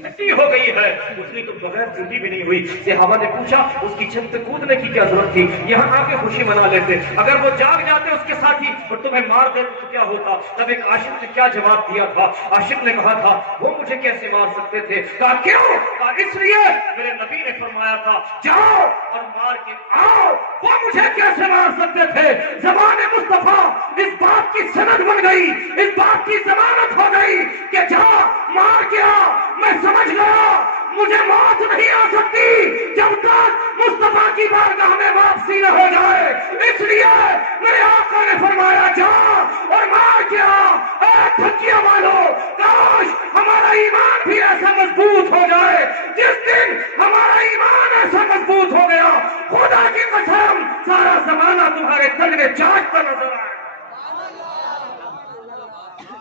ہڈی ہو گئی ہے، اس نے تو بغیر ٹوٹی بھی نہیں ہوئی. صحابہ نے پوچھا اس کی چھت پہ کودنے کی کیا ضرورت تھی؟ یہاں آ کے خوشی منا لیتے. اگر وہ جاگ جاتے اس کے ساتھی اور تمہیں مار دیتے تو کیا ہوتا؟ تب ایک عاشق نے کیا جواب دیا تھا؟ عاشق نے کہا تھا وہ مجھے کیسے مار سکتے تھے؟ کہا کیوں؟ کہا اس لیے میرے نبی نے فرمایا تھا جاؤ اور مار کے آؤ. وہ مجھے کیسے مار سکتے تھے؟ زبان مصطفیٰ اس بات کی سند بن گئی، اس بات کی ضمانت ہو گئی کہ جا مار کے آ. میں سمجھ گیا مجھے موت نہیں آ سکتی جب تک مصطفیٰ کی بارگاہ میں واپسی نہ ہو جائے. اس لیے میرے آقا نے فرمایا جا اور مار کے آ. اے تھکیا والو، کاش ہمارا ایمان بھی ایسا مضبوط ہو جائے. جس دن ہمارا ایمان ایسا مضبوط ہو گیا، خدا کی قسم سارا زمانہ تمہارے تلوے چاٹتا نظر آئے.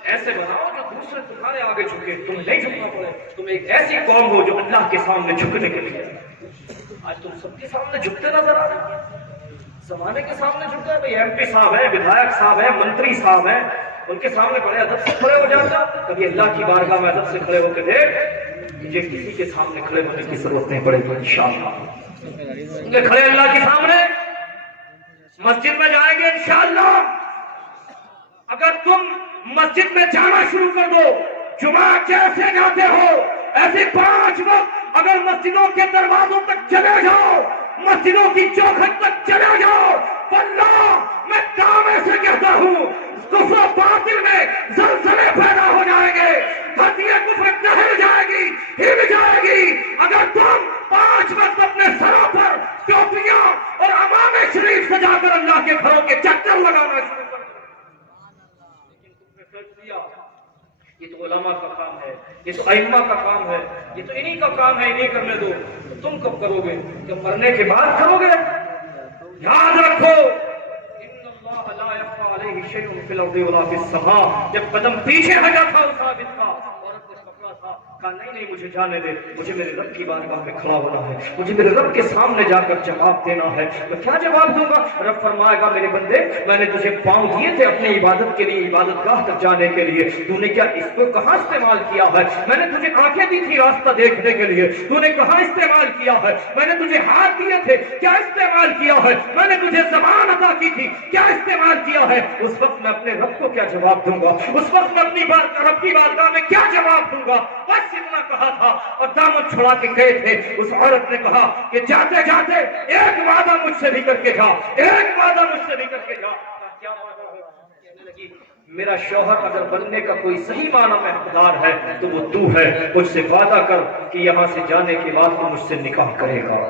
ایسے بناؤ جو دوسرے تمہارے آگے جھکے، تمہیں نہیں جھکنا پڑے. تم ایک ایسی قوم ہو جو اللہ کے سامنے جھکنے کے لیے. آج تم سب کے سامنے جھکتے نظر آ رہے ہیں، زمانے کے سامنے جھکتے ہیں. بھائی ایم پی صاحب ہے، ودھایک صاحب ہے، منتری صاحب ہیں، ان کے سامنے بڑے ادب سے کھڑے ہو جاتا. کبھی اللہ کی بارگاہ میں ادب سے کھڑے ہو کے دیکھ، مجھے کسی کے سامنے کھڑے ہونے کی ضرورت نہیں پڑے گی انشاءاللہ. کھڑے اللہ کے سامنے مسجد میں جائیں گے انشاءاللہ. اگر تم مسجد میں جانا شروع کر دو، جمعہ کیسے جاتے ہو ایسے 5 وقت اگر مسجدوں کے دروازوں تک چلے جاؤ، مسجدوں کی چوکھٹ تک چلے جاؤ، واللہ میں دعوے سے کہتا ہوں کفر و باطل میں زلزلے پیدا ہو جائیں گے. دھرتی کفر دہل جائے گی، ہل جائے گی. اگر تم 5 وقت اپنے سروں پر ٹوپیاں اور امام شریف سجا کر اللہ کے گھروں کے چکر لگانا شروع کر. یہ تو علماء کا کام ہے، یہ تو ائمہ کا کام ہے، یہ تو انہی کا کام ہے، انہی کرنے دو. تم کب کرو گے؟ جب مرنے کے بعد کرو گے. یاد رکھو ان اللہ لا یخفی علیہ شیء فی الارض ولا فی السماء. جب قدم پیچھے ہٹا تھا اس ثابت کا، عورت نے پکڑا تھا، کہا نہیں مجھے جانے دے، مجھے میرے رب کی بارگاہ میں کھڑا ہونا ہے، مجھے میرے رب کے سامنے جا کر جواب دینا ہے. میں کیا جواب دوں گا؟ رب فرمائے گا میرے بندے میں نے تجھے پاؤں دیے تھے اپنی عبادت کے لیے، عبادت گاہ تک جانے کے لیے، تو نے کیا اس کو کہاں استعمال کیا ہے؟ میں نے تجھے آنکھیں دی تھی راستہ دیکھنے کے لیے، تو نے کہاں استعمال کیا ہے؟ میں نے تجھے ہاتھ دیے تھے، کیا استعمال کیا ہے؟ میں نے تجھے زبان عطا کی تھی، کیا استعمال کیا ہے؟ اس وقت میں اپنے رب کو کیا جواب دوں گا؟ اس وقت میں اپنی رب کی بارگاہ میں کیا جواب دوں گا؟ بس اتنا کہا تھا اور دامن چھڑا کے گئے تھے. اس عورت نے کہا کہ جاتے جاتے ایک وعدہ مجھ سے بھی کر کے جا، ایک وعدہ مجھ سے بھی کر کے جا. کیا وعدہ ہے؟ کہنے لگی میرا شوہر اگر بننے کا کوئی صحیح معنی میں حقدار ہے تو وہ تو ہے، مجھ سے وعدہ کر کہ یہاں سے جانے کے بعد تو مجھ سے نکاح کرے گا۔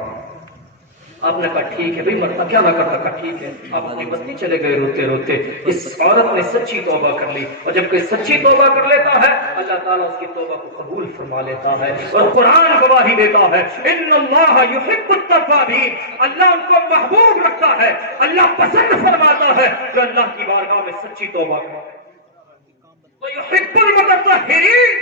آپ نے کہا ٹھیک ہے بھائی، مرتا کیا نہ کرتا، کہا ٹھیک ہے۔ آپ اپنی بستی چلے گئے روتے روتے۔ اس عورت نے سچی توبہ کر لی، اور جب کوئی سچی توبہ کر لیتا ہے اللہ تعالیٰ اس کی توبہ کو قبول فرما لیتا ہے، اور قرآن گواہی دیتا ہے ان اللہ یحب التوابین، اللہ ان کو محبوب رکھتا ہے، اللہ پسند فرماتا ہے جو اللہ کی بارگاہ میں سچی توبہ کرتا ہے۔ وَيُحِبُّ الْمُتَطَهِّرِينَ،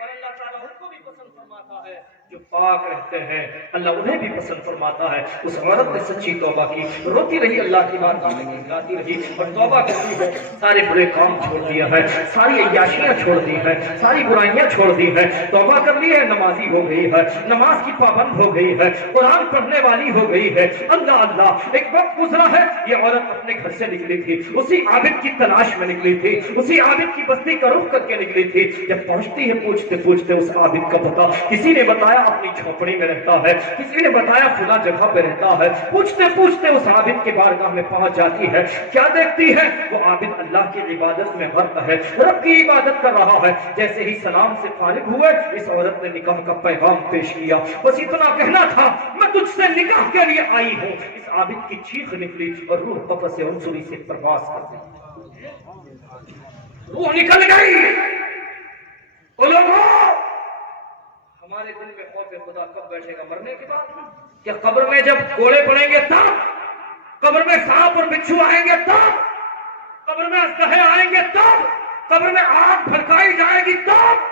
اور اللہ تعالیٰ ان کو بھی پسند فرماتا ہے جو پاک رہتے ہیں، اللہ انہیں بھی پسند فرماتا ہے۔ اس عورت نے سچی توبہ کی، روتی رہی اللہ کی بارگاہ میں گاتی رہی اور توبہ کرتی ہے، سارے برے کام چھوڑ دیا ہے، ساری عیاشیاں چھوڑ دی ہے، ساری برائیاں چھوڑ دی ہے، توبہ کر لی ہے، نمازی ہو گئی ہے، نماز کی پابند ہو گئی ہے، قرآن پڑھنے والی ہو گئی ہے۔ اللہ اللہ، ایک وقت گزرا ہے، یہ عورت اپنے گھر سے نکلی تھی، اسی عابد کی تلاش میں نکلی تھی، اسی عابد کی بستی کا رخ کر کے نکلی تھی۔ جب پہنچتی ہے پوچھتے پوچھتے اس عابد کا پتہ، کسی نے بتایا اپنی جھونپڑی میں رہتا ہے، کسی نے بتایا فلاں جگہ پہ رہتا ہے، پوچھتے پوچھتے اس عابد کے بارگاہ میں پہنچ جاتی ہے۔ کیا دیکھتی ہے؟ وہ عابد اللہ کی عبادت میں غرق ہے، رب کی عبادت کر رہا ہے۔ جیسے ہی سلام سے فارغ ہوئے اس عورت نے نکاح کا پیغام پیش کیا، بس اتنا کہنا تھا میں تجھ سے نکاح کے لیے آئی ہوں۔ اس عابد کی چیخ نکلی اور روح قفس عنصری سے پرواز کر گئی، روح نکل گئی۔ وہ لوگوں، ہمارے دل میں خوف خدا کب بیٹھے گا؟ مرنے کے بعد؟ کیا قبر میں جب کوڑے پڑیں گے تب؟ قبر میں سانپ اور بچھو آئیں گے تب؟ قبر میں اژدہے آئیں گے تب؟ قبر میں آگ بھڑکائی جائے گی تب؟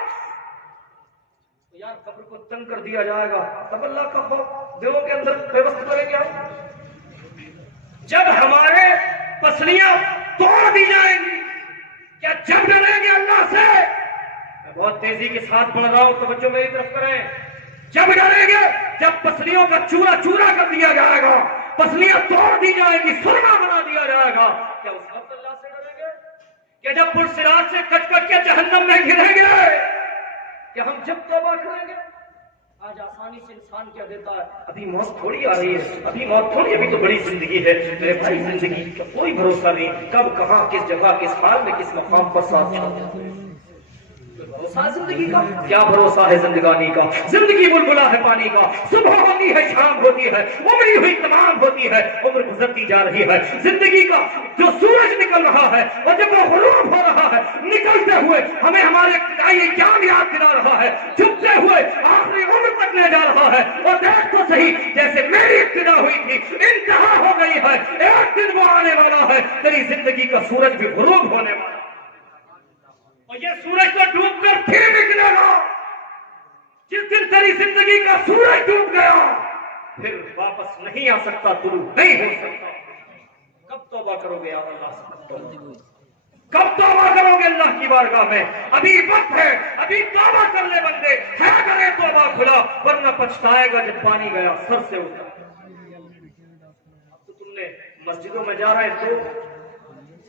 یار قبر کو تنگ کر دیا جائے گا تب اللہ کا خوف دلوں کے اندر بےبس کریں گے ہم؟ جب ہمارے پسلیاں توڑ دی جائیں گی، کیا جب ڈریں گے اللہ سے؟ میں بہت تیزی کے ساتھ پڑھ رہا ہوں، توجہ میری طرف کریں۔ جب ڈریں گے جب پسلیوں کا چورا چورا کر دیا جائے گا، پسلیاں توڑ دی جائیں گی، سرما بنا دیا جائے گا، کیا اس وقت اللہ سے ڈریں گے؟ کہ جب پرصراط سے کٹ کٹ کے جہنم میں گریں گے، کہ ہم جب توبہ کریں گے؟ آج آسانی سے انسان کیا دیتا ہے، ابھی موت تھوڑی آ رہی ہے، ابھی موت تھوڑی، ابھی تو بڑی زندگی ہے۔ میرے بھائی زندگی کا کوئی بھروسہ نہیں، کب کہاں کس جگہ کس حال میں کس مقام پر ساتھ چھوڑ۔ بھروسہ زندگی کا کیا بھروسہ ہے زندگانی کا؟ زندگی بلبلا ہے پانی کا، صبح ہوتی ہے شام ہوتی ہے، عمری ہوئی تمام ہوتی ہے، عمر گزرتی جا رہی ہے۔ زندگی کا جو سورج نکل رہا ہے اور جب وہ غروب ہو رہا ہے، نکلتے ہوئے ہمیں ہمارے ابتدائی جان یاد دلا رہا ہے، جھکتے ہوئے آخری عمر تک لے جا رہا ہے۔ اور دیکھ تو صحیح، جیسے میری ابتدا ہوئی تھی انتہا ہو گئی ہے، ایک دن وہ آنے والا ہے تیری زندگی کا سورج بھی غروب ہونے والا ہے، اور یہ سورج تو ڈوب کر پھر نکلے گا۔ جس دن تیری زندگی کا سورج ڈوب گیا پھر واپس نہیں آ سکتا، طلوع نہیں ہو سکتا۔ کب توبہ کرو گے یار اللہ سے؟ کب توبہ کرو گے اللہ کی بارگاہ میں؟ ابھی وقت ہے، ابھی توبہ کر لے بندے، ہے کرے توبہ کھلا، ورنہ پچھتائے گا جب پانی گیا سر سے اترا۔ اب تو تم نے مسجدوں میں جا رہے تو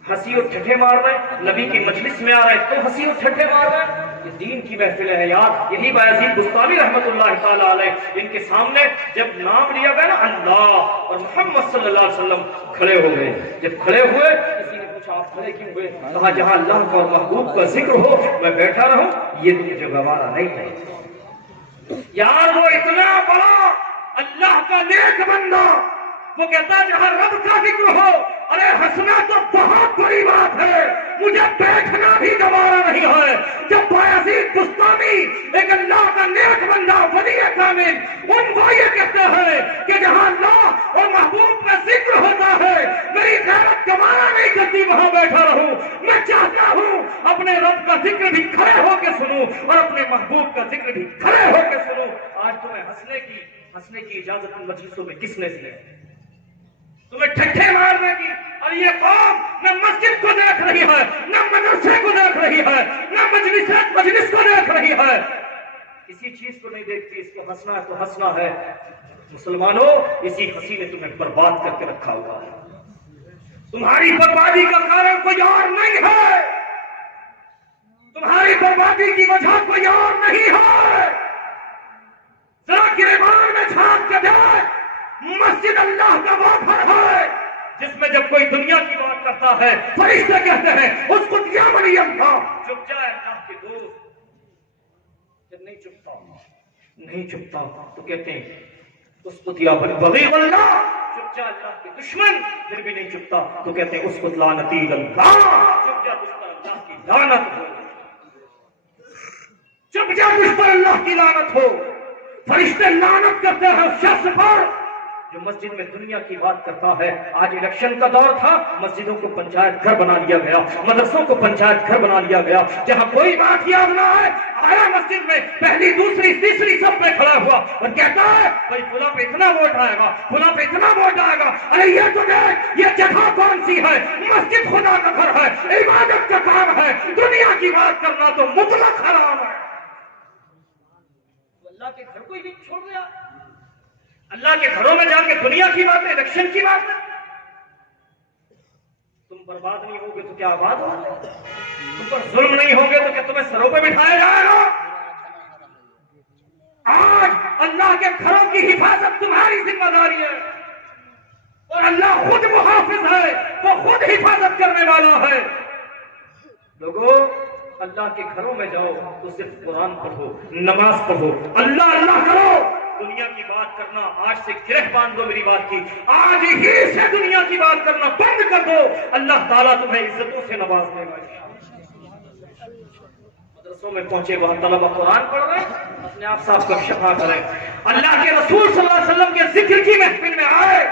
ہنسی اور ٹھٹھے مار رہے ہیں، نبی کی مجلس میں آ رہے ہیں تو ہنسی اور ٹھٹھے مار رہے ہیں۔ یہ دین کی محفلیں ہیں یار۔ یہی بایزید بستامی رحمت اللہ تعالیٰ علیہ، ان کے سامنے جب نام لیا گیا نا اللہ اور محمد صلی اللہ علیہ وسلم، کھڑے ہو گئے۔ جب کھڑے ہوئے کسی نے پوچھا آپ کھڑے کیوں ہوئے؟ کہا جہاں اللہ کا اور محبوب کا ذکر ہو میں بیٹھا رہوں، یہ مجھے گوارا نہیں ہے۔ یار وہ اتنا بڑا اللہ کا نیک بندہ، وہ کہتا جہاں رب کا ذکر ہو، ارے ہنسنا تو بہت بڑی بات ہے، مجھے بیٹھنا بھی گوارا نہیں ہے۔ جب بایزید بستامی ایک اللہ کا نیک بندہ ولی کامل، ان کو یہ کہتے ہیں کہ جہاں اللہ اور محبوب کا ذکر ہوتا ہے میری غیرت گوارا نہیں کرتی وہاں بیٹھا رہوں، میں چاہتا ہوں اپنے رب کا ذکر بھی کھڑے ہو کے سنوں اور اپنے محبوب کا ذکر بھی کھڑے ہو کے سنوں۔ آج تمہیں ہنسنے کی اجازت ان مجلسوں میں کس نے دی؟ تمہیں ٹھٹھے مارنے کی؟ اور یہ قوم نہ مسجد کو دیکھ رہی ہے، نہ مدرسے کو دیکھ رہی ہے، نہ مجلس کو دیکھ رہی ہے، کسی چیز کو نہیں دیکھتی۔ اس کو ہنسنا ہے تو ہنسنا ہے۔ مسلمانوں، اسی ہنسی نے تمہیں برباد کر کے رکھا ہوا ہے۔ تمہاری بربادی کا کارن کوئی اور نہیں ہے، تمہاری بربادی کی وجہ کوئی اور نہیں ہے۔ ذرا گریبان میں جھانک کے دیکھ، مسجد اللہ کا وہ گھر ہے جس میں جب کوئی دنیا کی بات کرتا ہے فرشتے کہتے ہیں اس کو کیا بنی اللہ چپ جائے اللہ کے دوست. جب نہیں چپتا تو کہتے ہیں اس کو دیا بغی اللہ. چپ جا اللہ کے دشمن پھر بھی نہیں چپتا تو کہتے ہیں اس کو لعنتی اللہ. چپ جا تجھ پر اللہ کی لعنت ہو. چپ جا تجھ پر اللہ کی لعنت ہو. فرشتے لعنت کرتے ہیں اس شخص پر جو مسجد میں دنیا کی بات کرتا ہے. آج الیکشن کا دور تھا, مسجدوں کو پنچایت گھر بنا لیا گیا, مدرسوں کو پنچایت گھر بنا لیا گیا. جہاں کوئی بات یاد نہ ہے آیا مسجد میں پہلی دوسری تیسری سب پہ کھڑا ہوا اور کہتا ہے بھائی فلاں پہ اتنا ووٹ آئے گا, فلاں پہ اتنا ووٹ آئے گا. ارے یہ تو دیکھ یہ جگہ کون سی ہے, مسجد خدا کا گھر ہے, عبادت کا کام ہے. دنیا کی بات کرنا تو مطلق حرام ہے. اللہ کے گھر کو ہی چھوڑ دیا. اللہ کے گھروں میں جا کے دنیا کی بات ہے, الیکشن کی بات ہے. تم برباد نہیں ہوگے تو کیا آباد ہوگے؟ تم پر ظلم نہیں ہوگے تو کیا تمہیں سروں پہ بٹھایا جائے گا؟ آج اللہ کے گھروں کی حفاظت تمہاری ذمہ داری ہے اور اللہ خود محافظ ہے, وہ خود حفاظت کرنے والا ہے. لوگوں اللہ کے گھروں میں جاؤ تو صرف قرآن پڑھو, نماز پڑھو, اللہ اللہ کرو. دنیا کی بات کرنا آج سے گرہ باندھ دو. میری بات کی آج ہی سے دنیا کی بات کرنا بند کر دو. اللہ تعالیٰ تمہیں عزتوں سے نواز دے گا. مدرسوں میں پہنچے وہاں طلبہ قرآن پڑھ رہے ہیں, اپنے آپ صاحب کو شفا کریں. اللہ کے رسول صلی اللہ علیہ وسلم کے ذکر کی محفل میں آئے,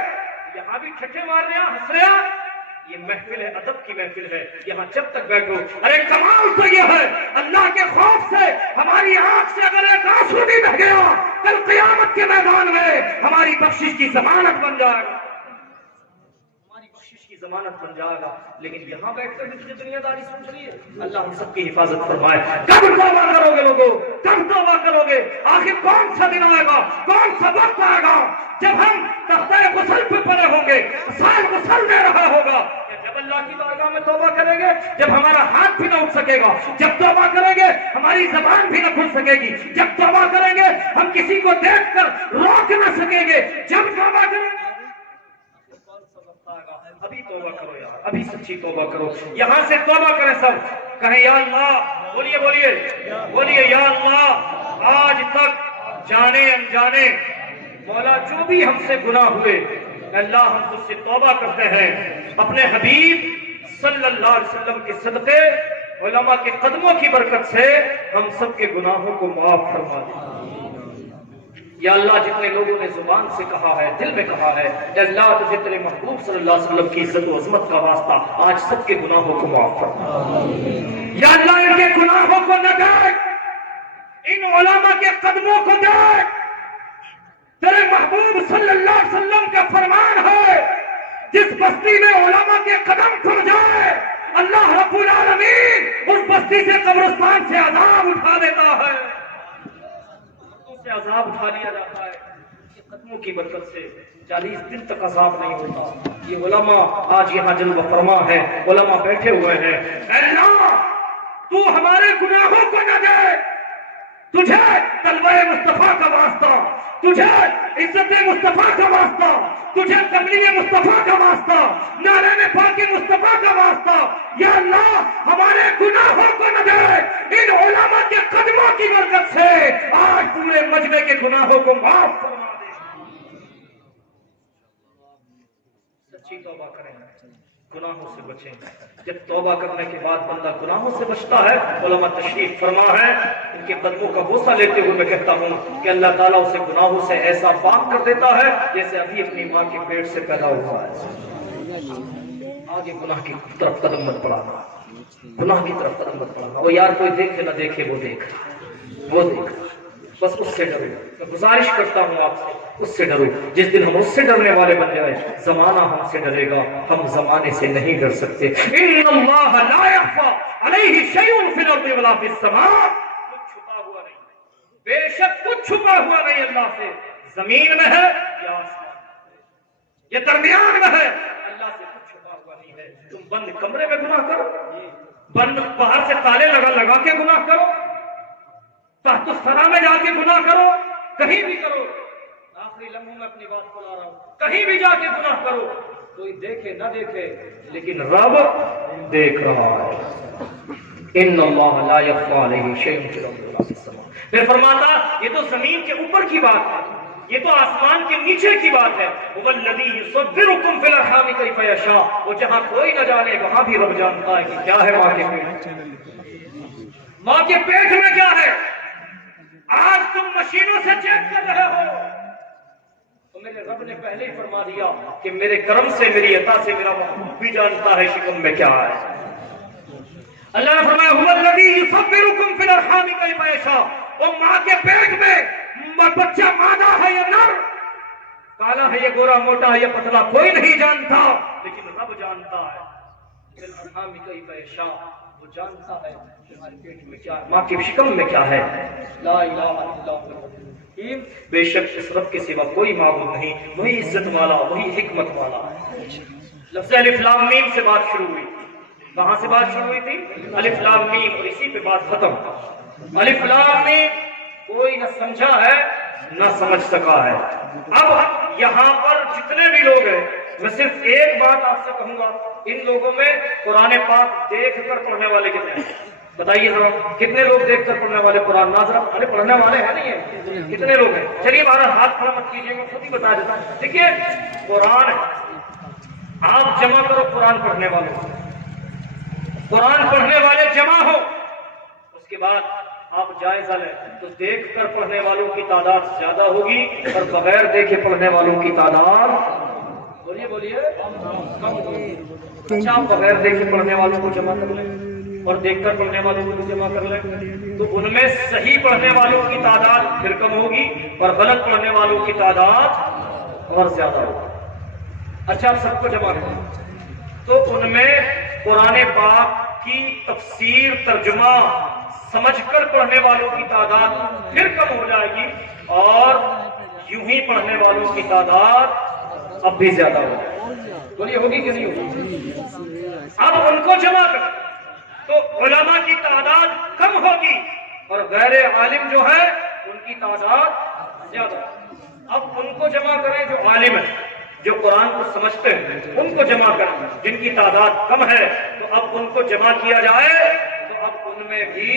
یہاں بھی ٹھٹھے مار رہے ہیں, ہنس رہے ہیں. یہ محفل ہے, ادب کی محفل ہے, یہاں جب تک بیٹھو. ارے کمال تو یہ ہے اللہ کے خوف سے ہماری آنکھ سے اگر ایک آنسو بھی بہ گیا کل قیامت کے میدان میں ہماری بخشش کی ضمانت بن جائے گا, ہماری بخشش کی ضمانت بن جائے گا. لیکن یہاں بیٹھ کر بھی دنیا داری سوچ رہی ہے. اللہ ہم سب کی حفاظت فرمائے. کب توبہ کرو گے لوگوں, کب توبہ کرو گے؟ آخر کون سا دن آئے گا, کون سا وقت آئے گا جب ہم تختہ غسل پہ پڑے ہوں گے, سال غسل دے رہا ہوگا. جب اللہ کی بارگاہ میں توبہ کریں گے, جب ہمارا ہاتھ بھی نہ اٹھ سکے گا, جب توبہ کریں گے ہماری زبان بھی نہ کھل سکے گی, جب توبہ کریں گے ہم کسی کو دیکھ کر روک نہ سکیں گے, جب توبہ کریں گے ابھی توبہ کرو یار, ابھی سچی توبہ کرو. یہاں سے توبہ کریں سب, کہیں یا اللہ, بولیے بولیے بولیے یا اللہ. آج تک جانے انجانے مولا جو بھی ہم سے گناہ ہوئے اللہ ہم تجھ سے توبہ کرتے ہیں. اپنے حبیب صلی اللہ علیہ وسلم کے صدقے علماء کے قدموں کی برکت سے ہم سب کے گناہوں کو معاف فرما دے. یا اللہ جتنے لوگوں نے زبان سے کہا ہے, دل میں کہا ہے, یا اللہ تجھے تیرے محبوب صلی اللہ علیہ وسلم کی عزت و عظمت کا واسطہ آج سب کے گناہوں کو معاف فرما. یا اللہ ان کے گناہوں کو نہ دیکھ, ان علماء کے قدموں کو دیکھ. تیرے محبوب صلی اللہ علیہ وسلم کا فرمان ہے جس بستی میں علماء کے قدم کھل جائے اللہ رب العالمین اس بستی سے قبرستان سے عذاب اٹھا دیتا ہے, سے عذاب اٹھا لیا جاتا ہے. یہ قدموں کی برکت سے 40 دن تک عذاب نہیں ہوتا. یہ علماء آج یہاں جلوہ فرما ہے, علماء بیٹھے ہوئے ہیں. اللہ تو ہمارے گناہوں کو نہ دے, تجھے طلبہ مصطفیٰ کا واسطہ, تجھے عزت مصطفیٰ کا واسطہ, تجھے تبلیغ مصطفیٰ کا واسطہ, نعرہ پاک مصطفیٰ کا واسطہ, یا اللہ ہمارے گناہوں کو نہ دے. ان علماء کے قدموں کی برکت سے آج پورے مجمع کے گناہوں کو معاف فرما دے. سچی توبہ کریں, گناہوں سے بچیں. جب توبہ کرنے کے بعد بندہ گناہوں سے بچتا ہے, علماء تشریف فرما ہے, ان کے قدموں کا بوسہ لیتے ہوئے میں کہتا ہوں کہ اللہ تعالیٰ اسے گناہوں سے ایسا پاک کر دیتا ہے جیسے ابھی اپنی ماں کے پیٹ سے پیدا ہوا ہے. آگے گناہ کی طرف قدم مت بڑھانا, گناہ کی طرف قدم مت بڑھانا. وہ یار کوئی دیکھے نہ دیکھے, وہ دیکھ, بس اس سے ڈرو. میں گزارش کرتا ہوں آپ سے, اس سے ڈرو. جس دن ہم اس سے ڈرنے والے بن جائیں زمانہ ہم سے ڈرے گا, ہم زمانے سے نہیں ڈر سکتے. ان اللہ لا یخفی علیہ شیء فی الارض ولا فی السماء. کچھ چھپا ہوا نہیں, بے شک کچھ چھپا ہوا نہیں اللہ سے, زمین میں ہے یا آسمان میں, یہ درمیان میں ہے, اللہ سے کچھ چھپا ہوا نہیں ہے. تم بند کمرے میں گناہ کرو, بند باہر سے تالے لگا کے گناہ کرو, تحت الثری میں جا کے گناہ کرو, کہیں بھی کرو, آخری لمحوں میں اپنی بات کو لا رہا ہوں. کہیں بھی جا کے گناہ کرو، کوئی دیکھے نہ دیکھے لیکن رب دیکھ رہا ہے. ان اللہ لا یخفی علیہ شیء فی الارض ولا فی السماء. پھر فرماتا یہ تو زمین کے اوپر کی بات ہے، یہ تو آسمان کے نیچے کی بات ہے. هو الذی یصورکم فی الارحام کیف یشاء. وہ جہاں کوئی نہ جانے وہاں بھی رب جانتا ہے کہ کیا ہے ماں کے پیٹ. ماں کے پیٹ میں کیا ہے. آج تم مشینوں سے چیک کر رہے ہو تو میرے رب نے پہلے ہی فرما دیا کہ میرے کرم سے، میری عطا سے میرا محبوب بھی جانتا ہے شکم میں کیا ہے. اللہ نے فرمایا هو الذی یصورکم فی الارحام کیف یشاء. وہ ماں کے پیٹ میں بچہ مادہ ہے یا نر، کالا ہے یا گورا، موٹا ہے یا پتلا، کوئی نہیں جانتا لیکن رب جانتا ہے. فی الارحام کیف یشاء. وہ جانتا ہے تمہارے پیٹ میں کیا ہے، ماں کے شکم میں کیا ہے. لا الہ الا اللہ. بے شک اس رب کے سوا کوئی معبود نہیں، وہی عزت والا، وہی حکمت والا ہے. لفظ الف لام میم سے بات شروع ہوئی. کہاں سے بات شروع ہوئی تھی؟ الف لام میم، اور اسی پہ بات ختم. الف لام میم کوئی نہ سمجھا ہے نہ سمجھ سکا ہے. اب یہاں پر جتنے بھی لوگ ہیں، میں صرف ایک بات آپ سے کہوں گا، ان لوگوں میں قرآن پاک دیکھ کر پڑھنے والے کتنے ہیں؟ بتائیے ذرا، کتنے لوگ دیکھ کر پڑھنے والے قرآن ناظرہ؟ ارے پڑھنے والے ہیں نہیں ہیں، کتنے لوگ ہیں؟ چلیے ہمارا ہاتھ کھڑا مت کیجیے، میں خود ہی بتا دیتا ہوں. دیکھیے قرآن آپ جمع کرو، قرآن پڑھنے والوں، قرآن پڑھنے والے جمع ہو، اس کے بعد آپ جائزہ لیں تو دیکھ کر پڑھنے والوں کی تعداد زیادہ ہوگی اور بغیر دیکھے پڑھنے والوں کی تعداد بولیے کم ہوگی. اچھا آپ بغیر دیکھے پڑھنے والوں کو جمع کر لیں اور دیکھ کر پڑھنے والوں کو جمع کر لیں تو ان میں صحیح پڑھنے والوں کی تعداد پھر کم ہوگی اور غلط پڑھنے والوں کی تعداد اور زیادہ ہوگی. اچھا آپ سب کو جمع کریں تو ان میں قرآن پاک کی تفسیر، ترجمہ سمجھ کر پڑھنے والوں کی تعداد پھر کم ہو جائے گی اور یوں ہی پڑھنے والوں کی تعداد اب بھی زیادہ ہوگی. بولیے ہوگی کہ نہیں ہوگی؟ اب ان کو جمع کر تو علماء کی تعداد کم ہوگی اور غیر عالم جو ہے ان کی تعداد زیادہ. اب ان کو جمع کریں جو عالم ہیں، جو قرآن کو سمجھتے ہیں، ان کو جمع کریں. جن کی تعداد کم ہے تو اب ان کو جمع کیا جائے تو اب ان میں بھی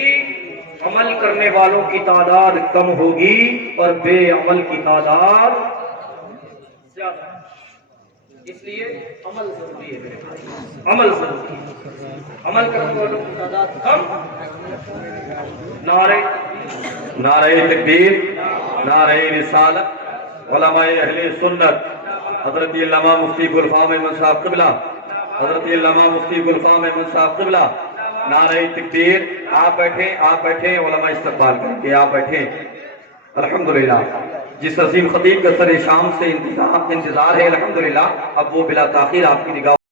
عمل کرنے والوں کی تعداد کم ہوگی اور بے عمل کی تعداد زیادہ. اس لیے عمل ضروری ہے، عمل ضروری ہے. عمل کرنے والوں کی تعداد کم. نعرہ تکبیر، نعرہ رسالت. علماء اہل سنت حضرت علامہ مفتی گلفام احمد صاحب قبلہ، حضرت علامہ مفتی گلفام احمد صاحب قبلہ. نعرہ تکبیر. آپ بیٹھیں علماء استقبال کریں گے، آپ بیٹھیں. الحمدللہ جس عظیم خطیب کا سر شام سے انتظار ہے، الحمدللہ اب وہ بلا تاخیر آپ کی نگاہ